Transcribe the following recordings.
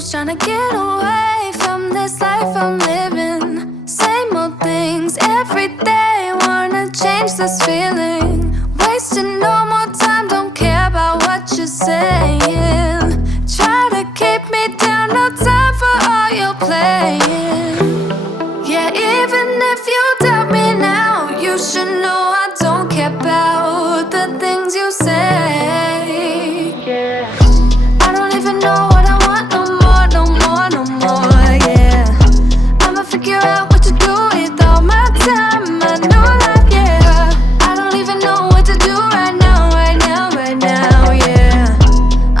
close, trying to get away from this life I'm living. Same old things every day, wanna change this feeling. Wasting no more time, don't care about what you're saying. Try to keep me down, no time for all your playing. Yeah, even if you doubt me now, you should know I don't care about the things you say. Yeah, I don't even know what I want no more, no more, no more. Yeah, I'ma figure out what to do with all my time, my new life. Yeah, I don't even know what to do right now, right now, right now. Yeah,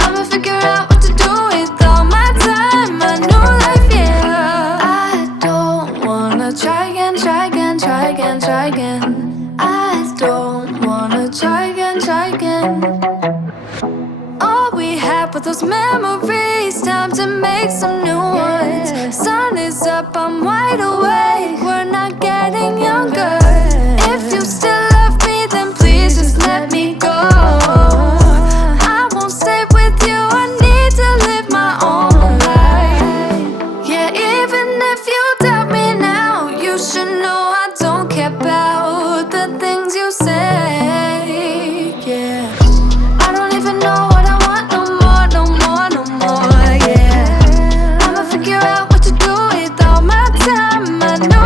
I'ma figure out what to do with all my time, my new life. Yeah, I don't wanna try again, try again, try again, try again. I don't wanna try again, try again. All we had were those memories, time to make some new ones. Sun is up, I'm wide awake, we're not getting younger. If you still love me, then please just let me go. I won't stay with you, I need to live my own life. Yeah, even if you doubt me now, you should know I don't care about the things you say. Yeah, I don't even know what I want no more, no more, no more. Yeah, I'ma figure out what to do with all my time, my new